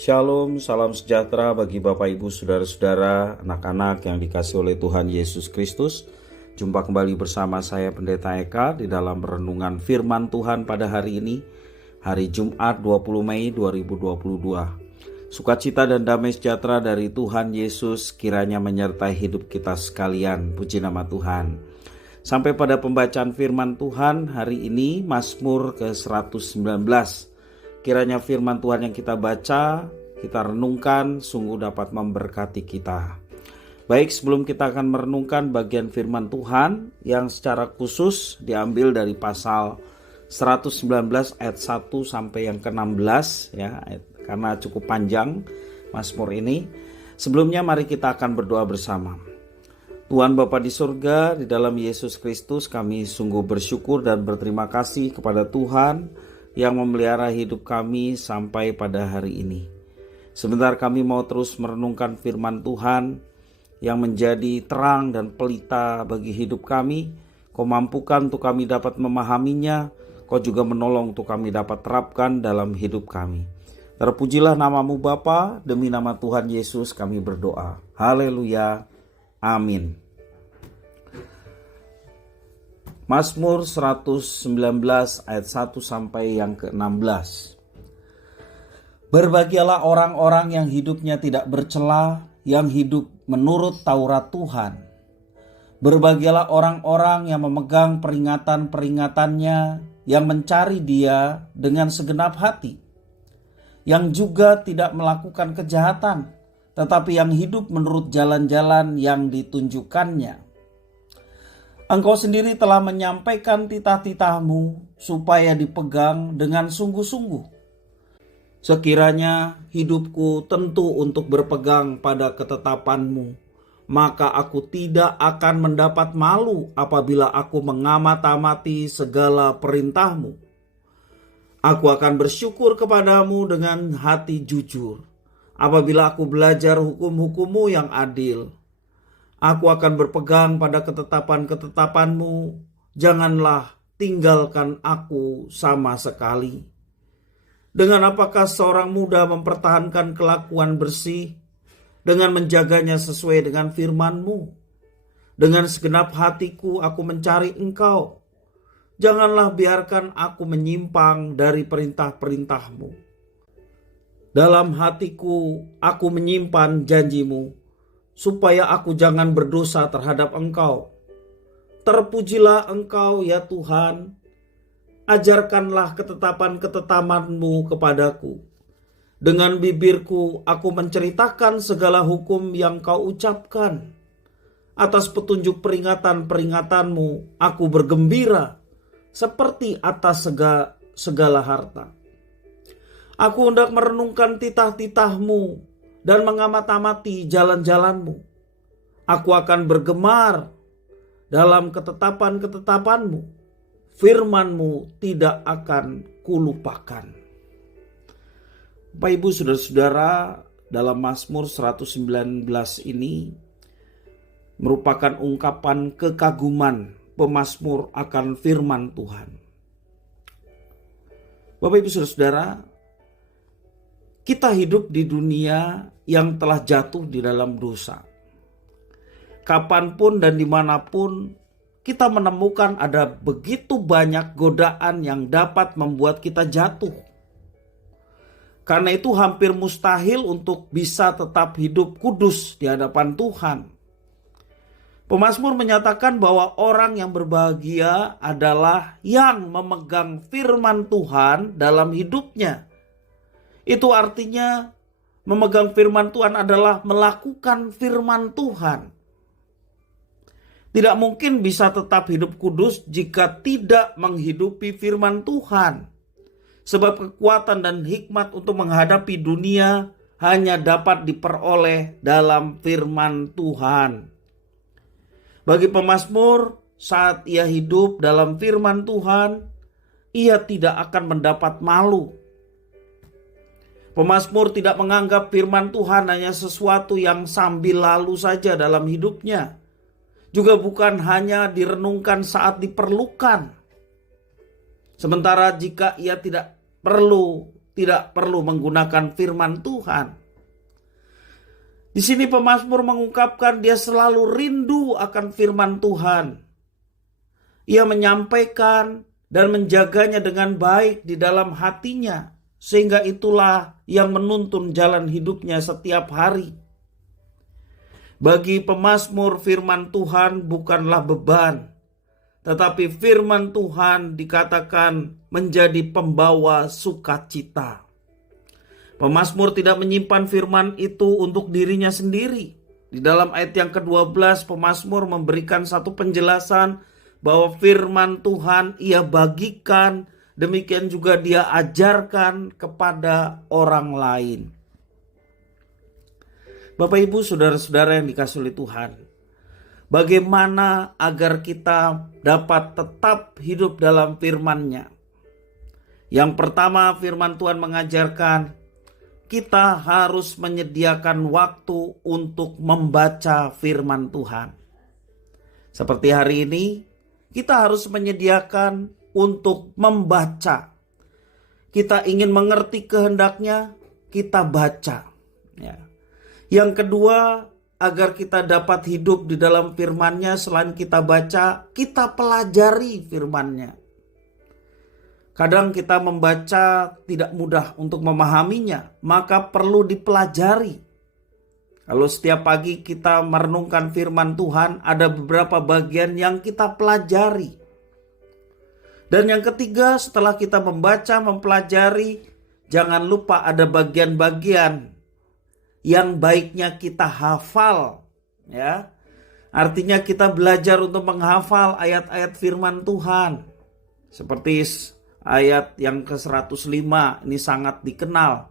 Shalom, salam sejahtera bagi Bapak Ibu Saudara-saudara, anak-anak yang dikasihi oleh Tuhan Yesus Kristus. Jumpa kembali bersama saya Pendeta Eka di dalam renungan firman Tuhan pada hari ini, hari Jumat 20 Mei 2022. Sukacita dan damai sejahtera dari Tuhan Yesus kiranya menyertai hidup kita sekalian. Puji nama Tuhan. Sampai pada pembacaan firman Tuhan hari ini, Mazmur ke-119. Kiranya firman Tuhan yang kita baca, kita renungkan, sungguh dapat memberkati kita. Baik, sebelum kita akan merenungkan bagian firman Tuhan yang secara khusus diambil dari pasal 119 ayat 1 sampai yang ke-16 ya, karena cukup panjang Mazmur ini. Sebelumnya mari kita akan berdoa bersama. Tuhan Bapa di surga, di dalam Yesus Kristus kami sungguh bersyukur dan berterima kasih kepada Tuhan yang memelihara hidup kami sampai pada hari ini. Sebentar kami mau terus merenungkan firman Tuhan yang menjadi terang dan pelita bagi hidup kami. Kau mampukan untuk kami dapat memahaminya, Kau juga menolong untuk kami dapat terapkan dalam hidup kami. Terpujilah namamu Bapa, demi nama Tuhan Yesus kami berdoa. Haleluya, amin. Mazmur 119 ayat 1 sampai yang ke-16. Berbahagialah orang-orang yang hidupnya tidak bercela, yang hidup menurut Taurat Tuhan. Berbahagialah orang-orang yang memegang peringatan-peringatannya, yang mencari Dia dengan segenap hati, yang juga tidak melakukan kejahatan, tetapi yang hidup menurut jalan-jalan yang ditunjukkannya. Engkau sendiri telah menyampaikan titah-titahmu supaya dipegang dengan sungguh-sungguh. Sekiranya hidupku tentu untuk berpegang pada ketetapanmu, maka aku tidak akan mendapat malu apabila aku mengamat-amati segala perintahmu. Aku akan bersyukur kepadamu dengan hati jujur, apabila aku belajar hukum-hukummu yang adil. Aku akan berpegang pada ketetapan-ketetapanmu. Janganlah tinggalkan aku sama sekali. Dengan apakah seorang muda mempertahankan kelakuan bersih? Dengan menjaganya sesuai dengan firman-Mu. Dengan segenap hatiku aku mencari Engkau. Janganlah biarkan aku menyimpang dari perintah-perintah-Mu. Dalam hatiku aku menyimpan janji-Mu, supaya aku jangan berdosa terhadap Engkau. Terpujilah Engkau ya Tuhan, ajarkanlah ketetapan-ketetapan-Mu kepadaku. Dengan bibirku aku menceritakan segala hukum yang Kau ucapkan. Atas petunjuk peringatan-peringatan-Mu aku bergembira, seperti atas segala harta. Aku hendak merenungkan titah-titah-Mu dan mengamat-amati jalan-jalan-Mu. Aku akan bergemar dalam ketetapan-ketetapan-Mu. Firman-Mu tidak akan kulupakan. Bapak Ibu Saudara-saudara, dalam Mazmur 119 ini merupakan ungkapan kekaguman pemazmur akan firman Tuhan. Bapak Ibu Saudara-saudara, kita hidup di dunia yang telah jatuh di dalam dosa. Kapanpun dan dimanapun kita menemukan ada begitu banyak godaan yang dapat membuat kita jatuh. Karena itu hampir mustahil untuk bisa tetap hidup kudus di hadapan Tuhan. Pemazmur menyatakan bahwa orang yang berbahagia adalah yang memegang firman Tuhan dalam hidupnya. Itu artinya memegang firman Tuhan adalah melakukan firman Tuhan. Tidak mungkin bisa tetap hidup kudus jika tidak menghidupi firman Tuhan. Sebab kekuatan dan hikmat untuk menghadapi dunia hanya dapat diperoleh dalam firman Tuhan. Bagi pemazmur, saat ia hidup dalam firman Tuhan, ia tidak akan mendapat malu. Pemazmur tidak menganggap firman Tuhan hanya sesuatu yang sambil lalu saja dalam hidupnya. Juga bukan hanya direnungkan saat diperlukan. Sementara jika ia tidak perlu tidak perlu menggunakan firman Tuhan. Di sini pemazmur mengungkapkan dia selalu rindu akan firman Tuhan. Ia menyampaikan dan menjaganya dengan baik di dalam hatinya, sehingga itulah yang menuntun jalan hidupnya setiap hari. Bagi pemazmur, firman Tuhan bukanlah beban, tetapi firman Tuhan dikatakan menjadi pembawa sukacita. Pemazmur tidak menyimpan firman itu untuk dirinya sendiri. Di dalam ayat yang ke-12, pemazmur memberikan satu penjelasan bahwa firman Tuhan ia bagikan, demikian juga dia ajarkan kepada orang lain. Bapak Ibu, saudara-saudara yang dikasihi oleh Tuhan, bagaimana agar kita dapat tetap hidup dalam firman-Nya? Yang pertama, firman Tuhan mengajarkan kita harus menyediakan waktu untuk membaca firman Tuhan. Seperti hari ini, kita harus menyediakan untuk membaca. Kita ingin mengerti kehendaknya, kita baca. Ya. Yang kedua, agar kita dapat hidup di dalam firman-Nya, selain kita baca, kita pelajari firman-Nya. Kadang kita membaca tidak mudah untuk memahaminya, maka perlu dipelajari. Kalau setiap pagi kita merenungkan firman Tuhan, ada beberapa bagian yang kita pelajari. Dan yang ketiga, setelah kita membaca, mempelajari, jangan lupa ada bagian-bagian yang baiknya kita hafal. Ya, artinya kita belajar untuk menghafal ayat-ayat firman Tuhan. Seperti ayat yang ke-105, ini sangat dikenal.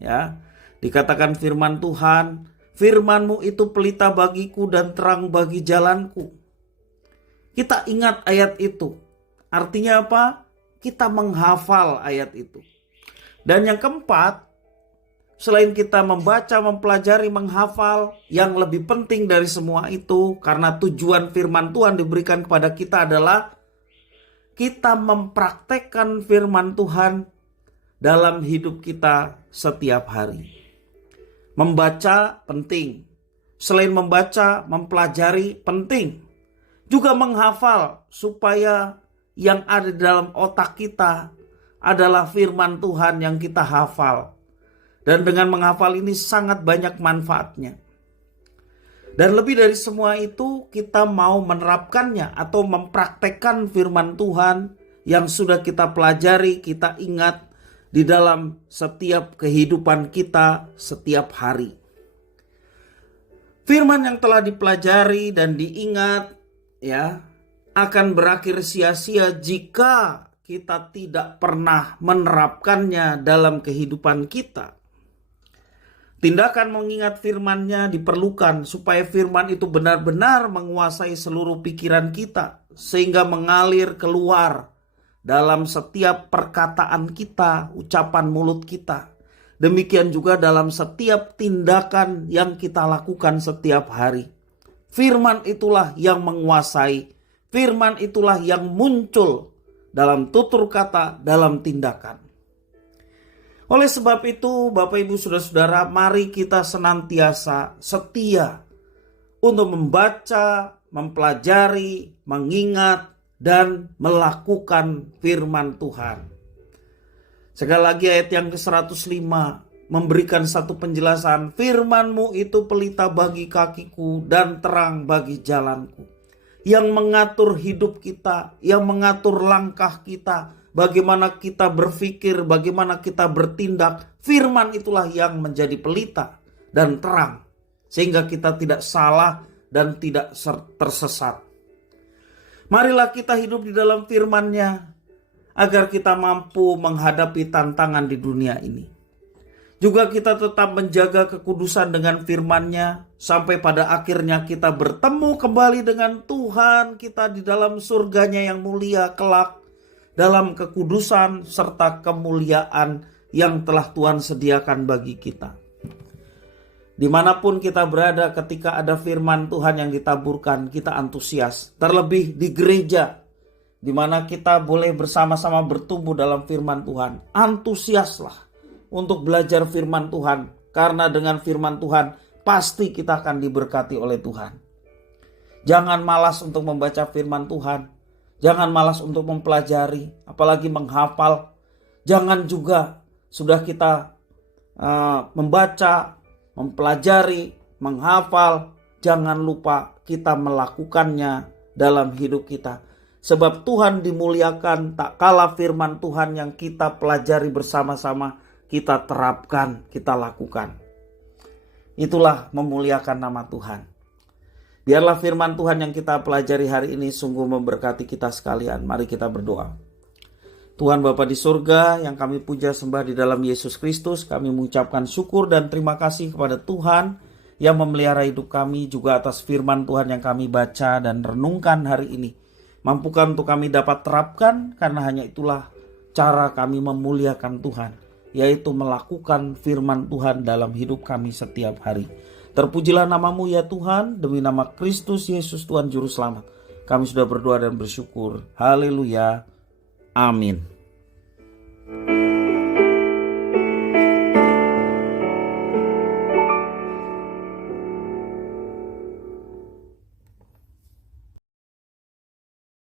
Ya, dikatakan firman Tuhan, firman-Mu itu pelita bagiku dan terang bagi jalanku. Kita ingat ayat itu. Artinya apa? Kita menghafal ayat itu. Dan yang keempat, selain kita membaca, mempelajari, menghafal, yang lebih penting dari semua itu, karena tujuan firman Tuhan diberikan kepada kita adalah kita mempraktekkan firman Tuhan dalam hidup kita setiap hari. Membaca penting. Selain membaca, mempelajari penting. Juga menghafal supaya yang ada di dalam otak kita adalah firman Tuhan yang kita hafal. Dan dengan menghafal ini sangat banyak manfaatnya. Dan lebih dari semua itu, kita mau menerapkannya atau mempraktekkan firman Tuhan yang sudah kita pelajari, kita ingat di dalam setiap kehidupan kita setiap hari. Firman yang telah dipelajari dan diingat ya akan berakhir sia-sia jika kita tidak pernah menerapkannya dalam kehidupan kita. Tindakan mengingat firman-Nya diperlukan supaya firman itu benar-benar menguasai seluruh pikiran kita, sehingga mengalir keluar dalam setiap perkataan kita, ucapan mulut kita. Demikian juga dalam setiap tindakan yang kita lakukan setiap hari. Firman itulah yang menguasai, firman itulah yang muncul dalam tutur kata, dalam tindakan. Oleh sebab itu, Bapak Ibu Saudara-saudara, mari kita senantiasa setia untuk membaca, mempelajari, mengingat, dan melakukan firman Tuhan. Sekali lagi ayat yang ke-105 memberikan satu penjelasan, firman-Mu itu pelita bagi kakiku dan terang bagi jalanku. Yang mengatur hidup kita, yang mengatur langkah kita, bagaimana kita berpikir, bagaimana kita bertindak. Firman itulah yang menjadi pelita dan terang, sehingga kita tidak salah dan tidak tersesat. Marilah kita hidup di dalam firman-Nya, agar kita mampu menghadapi tantangan di dunia ini. Juga kita tetap menjaga kekudusan dengan firman-Nya, sampai pada akhirnya kita bertemu kembali dengan Tuhan kita di dalam surganya yang mulia kelak, dalam kekudusan serta kemuliaan yang telah Tuhan sediakan bagi kita. Dimanapun kita berada, ketika ada firman Tuhan yang ditaburkan, kita antusias. Terlebih di gereja, di mana kita boleh bersama-sama bertumbuh dalam firman Tuhan. Antusiaslah. untuk belajar firman Tuhan. Karena dengan firman Tuhan pasti kita akan diberkati oleh Tuhan. Jangan malas untuk membaca firman Tuhan. Jangan malas untuk mempelajari, apalagi menghafal. Jangan juga sudah kita membaca, mempelajari, menghafal, jangan lupa kita melakukannya dalam hidup kita. Sebab Tuhan dimuliakan tak kalah firman Tuhan yang kita pelajari bersama-sama, kita terapkan, kita lakukan. Itulah memuliakan nama Tuhan. Biarlah firman Tuhan yang kita pelajari hari ini sungguh memberkati kita sekalian. Mari kita berdoa. Tuhan Bapa di surga yang kami puja sembah di dalam Yesus Kristus, kami mengucapkan syukur dan terima kasih kepada Tuhan yang memelihara hidup kami, juga atas firman Tuhan yang kami baca dan renungkan hari ini. Mampukan untuk kami dapat terapkan, karena hanya itulah cara kami memuliakan Tuhan, yaitu melakukan firman Tuhan dalam hidup kami setiap hari. Terpujilah nama-Mu ya Tuhan, demi nama Kristus Yesus Tuhan Juru Selamat. Kami sudah berdoa dan bersyukur. Haleluya. Amin.